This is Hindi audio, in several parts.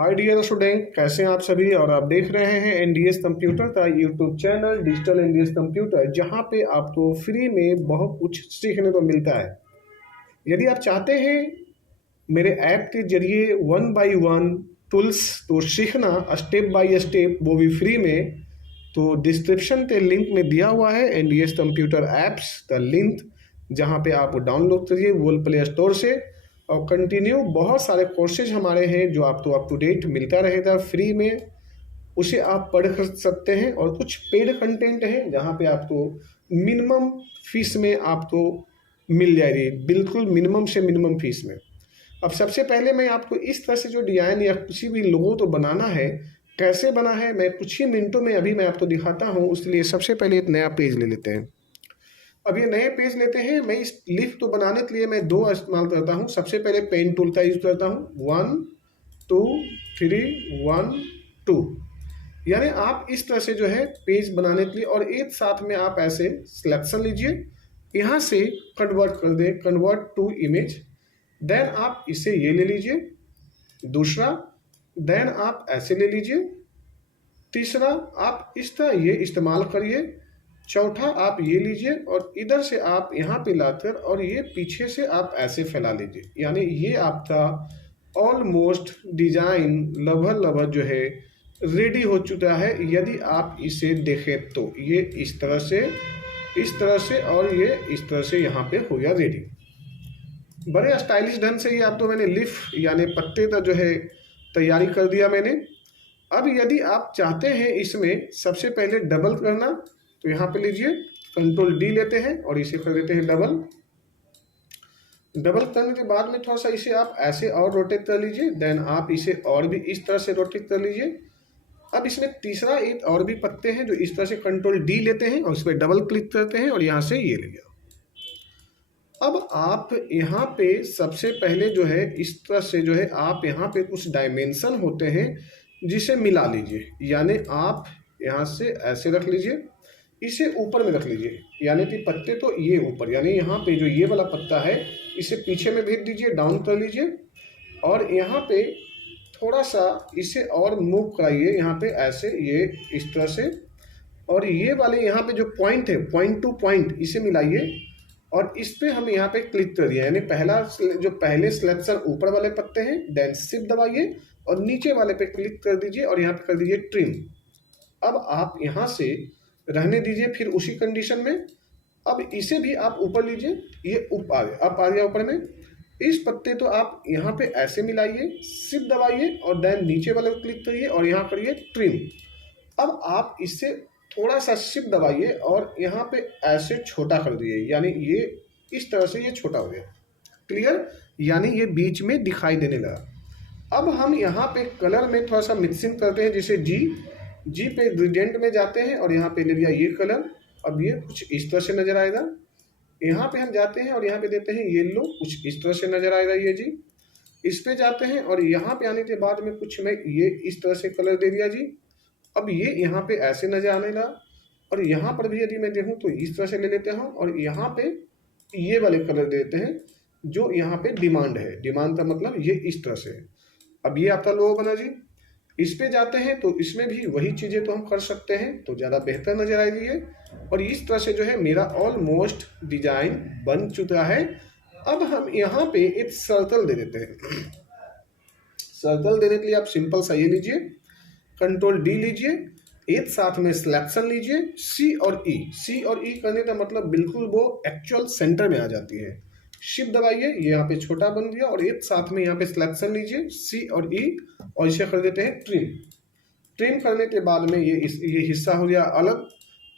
हाय डियर स्टूडेंट, कैसे हैं आप सभी। और आप देख रहे हैं एनडीएस कंप्यूटर का YouTube channel digital NDS computer, जहां पे आपको फ्री में बहुत कुछ सीखने को मिलता है। यदि आप चाहते हैं मेरे ऐप के जरिए वन बाय वन टूल्स तो सीखना स्टेप बाय स्टेप, वो भी फ्री में, तो डिस्क्रिप्शन के लिंक में दिया हुआ है एनडीएस कंप्यूटर ऐप्स का लिंक, जहां पे आप डाउनलोड करिए गूगल प्ले स्टोर से। और कंटिन्यू बहुत सारे कोर्सेज हमारे हैं जो आपको अप टू डेट मिलता रहेगा फ्री में, उसे आप पढ़ कर सकते हैं। और कुछ पेड कंटेंट है जहाँ पे आपको मिनिमम फीस में आपको मिल जाएगी, बिल्कुल मिनिमम से मिनिमम फीस में। अब सबसे पहले मैं आपको इस तरह से जो डिजाइन या किसी भी लोगो तो बनाना है, कैसे बना है, मैं कुछ ही मिनटों में अभी मैं आपको दिखाता हूँ। उसके लिए सबसे पहले एक नया पेज ले लेते हैं। अब ये नए पेज लेते हैं। मैं इस लिस्ट को बनाने के लिए मैं दो इस्तेमाल करता हूँ। सबसे पहले पेन टूल का यूज करता हूँ, 1 2 3 1 2। यानी आप इस तरह से जो है पेज बनाने के लिए, और एक साथ में आप ऐसे सिलेक्शन लीजिए, यहाँ से कन्वर्ट कर दें, कन्वर्ट टू इमेज। देन आप इसे ये ले लीजिए, दूसरा, देन आप ऐसे ले लीजिए, तीसरा आप इस तरह ये इस्तेमाल करिए, चौथा आप ये लीजिए और इधर से आप यहाँ पे लाकर और ये पीछे से आप ऐसे फैला लीजिए। यानी ये आपका ऑलमोस्ट डिजाइन लगभग जो है रेडी हो चुका है। यदि आप इसे देखें तो ये इस तरह से, इस तरह से, और ये इस तरह से यहाँ पे हो गया रेडी। बड़े स्टाइलिश ढंग से ये आप तो मैंने लीफ यानी पत्ते का जो है तैयारी कर दिया मैंने। अब यदि आप चाहते हैं इसमें सबसे पहले डबल करना, तो यहाँ पे लीजिए कंट्रोल डी लेते हैं और इसे कर देते हैं डबल। डबल करने के बाद में थोड़ा सा इसे आप ऐसे और रोटेट कर लीजिए। देन आप इसे और भी इस तरह से रोटेट कर लीजिए। अब इसमें तीसरा एक और भी पत्ते हैं जो इस तरह से कंट्रोल डी लेते हैं और उस पर डबल क्लिक करते हैं और यहाँ से ये ले लिया। अब आप यहाँ पे सबसे पहले जो है इस तरह से जो है आप यहाँ पे कुछ डायमेंशन होते हैं जिसे मिला लीजिए। यानी आप यहाँ से ऐसे रख लीजिए, इसे ऊपर में रख लीजिए, यानी कि पत्ते तो ये ऊपर, यानी यहाँ पे जो ये वाला पत्ता है इसे पीछे में भेज दीजिए, डाउन कर लीजिए और यहाँ पे थोड़ा सा इसे और मूव कराइए, यहाँ पे ऐसे ये इस तरह से। और ये वाले यहाँ पे जो पॉइंट है, पॉइंट टू पॉइंट, इसे मिलाइए और इस पे हम यहाँ पे क्लिक करिए। यानी पहला जो पहले सिलेक्शन ऊपर वाले पत्ते हैं, देन शिफ्ट दबाइए और नीचे वाले पे क्लिक कर दीजिए और यहाँ पे कर दीजिए ट्रिम। अब आप यहाँ से रहने दीजिए फिर उसी कंडीशन में। अब इसे भी आप ऊपर लीजिए, ये ऊपर आ गया, अब आ गया ऊपर में। इस पत्ते तो आप यहाँ पे ऐसे मिलाइए, शिफ्ट दबाइए और देन नीचे वाले को क्लिक करिए और यहाँ करिए ट्रिम। अब आप इससे थोड़ा सा शिफ्ट दबाइए और यहाँ पे ऐसे छोटा कर दिए, यानी ये इस तरह से ये छोटा हो गया। क्लियर, यानी ये बीच में दिखाई देने लगा। अब हम यहाँ पे कलर में थोड़ा सा मिक्सिंग करते हैं, जैसे जी पे ग्रेडियंट में जाते हैं और यहाँ पे ले लिया ये कलर। अब ये कुछ इस तरह से नजर आएगा। यहाँ पे हम जाते हैं और यहाँ पे देते हैं येलो, कुछ इस तरह से नजर आएगा ये जी। इस पे जाते हैं और यहाँ पे आने के बाद में कुछ मैं ये इस तरह से कलर दे दिया जी। अब ये यहाँ पे ऐसे नजर आने लगा और यहाँ पर भी यदि मैं देखूँ तो इस तरह से ले लेते हैं और यहाँ पे ये वाले कलर देते हैं जो यहाँ पे डिमांड है। डिमांड का मतलब ये इस तरह से। अब ये आपका लोगो बना जी। इस पे जाते हैं तो इसमें भी वही चीजें तो हम कर सकते हैं, तो ज्यादा बेहतर नजर आएगी ये। और इस तरह से जो है मेरा ऑलमोस्ट डिजाइन बन चुका है। अब हम यहाँ पे एक सर्कल दे देते हैं। सर्कल देने के लिए आप सिंपल सा ये लीजिए, कंट्रोल डी लीजिए, एक साथ में सिलेक्शन लीजिए, सी और ई करने का मतलब बिल्कुल वो एक्चुअल सेंटर में आ जाती है। शिफ्ट दबाइए, ये यहाँ पे छोटा बन गया और एक साथ में यहाँ पे सिलेक्शन लीजिए, सी और ई, और इसे कर देते हैं ट्रिम। ट्रिम करने के बाद में ये हिस्सा हो गया अलग।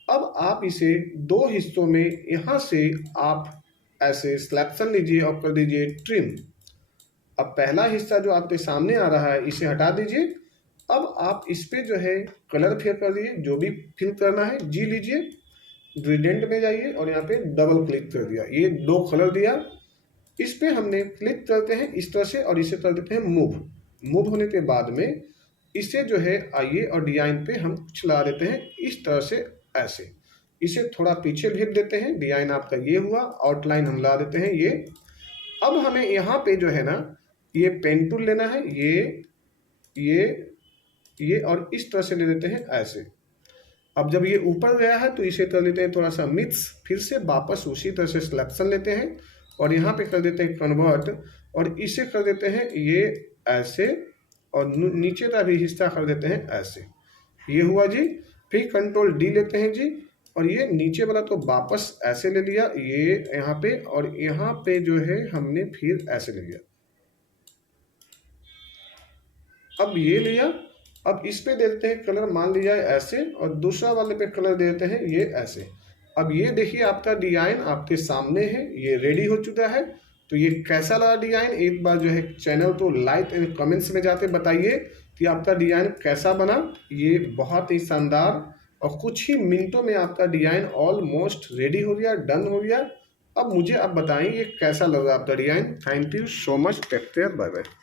अब आप इसे दो हिस्सों में यहाँ से आप ऐसे सिलेक्शन लीजिए और कर दीजिए ट्रिम। अब पहला हिस्सा जो आपके सामने आ रहा है इसे हटा दीजिए। अब आप इस पे जो है कलर फिल कर दीजिए, जो भी फिल करना है। जी लीजिए, ग्रेडियंट में जाइए और यहाँ पे डबल क्लिक कर दिया, ये दो कलर दिया। इस पे हमने क्लिक करते हैं इस तरह से और इसे कर देते हैं मूव। मूव होने के बाद में इसे जो है आइए और डिजाइन पे हम कुछ ला देते हैं इस तरह से ऐसे। इसे थोड़ा पीछे भेज देते हैं, डिजाइन आपका ये हुआ। आउटलाइन हम ला देते हैं ये। अब हमें यहाँ पे जो है ना ये पेन टूल लेना है, ये ये और इस तरह से ले लेते हैं ऐसे। अब जब ये ऊपर गया है तो इसे कर लेते हैं थोड़ा सा मिक्स, फिर से वापस उसी तरह से सिलेक्शन लेते हैं और यहाँ पे कर देते हैं कन्वर्ट और इसे कर देते हैं ये ऐसे और नीचे का भी हिस्सा कर देते हैं ऐसे। ये हुआ जी। फिर कंट्रोल डी लेते हैं जी और ये नीचे वाला तो वापस ऐसे ले लिया ये यहाँ पे, और यहाँ पे जो है हमने फिर ऐसे ले लिया। अब ये लिया, अब इस पे दे देते हैं कलर, मान लिया ऐसे, और दूसरा वाले पे कलर दे देते हैं ये ऐसे। अब ये देखिए आपका डिजाइन आपके सामने है, ये रेडी हो चुका है। तो ये कैसा लगा डिजाइन, एक बार जो है चैनल तो लाइक एंड कमेंट्स में जाके बताइए कि आपका डिजाइन कैसा बना। ये बहुत ही शानदार और कुछ ही मिनटों में आपका डिजाइन ऑलमोस्ट रेडी हो गया, डन हो गया। अब मुझे आप बताएं ये कैसा लगा आपका design. Thank you so much, take care, bye bye.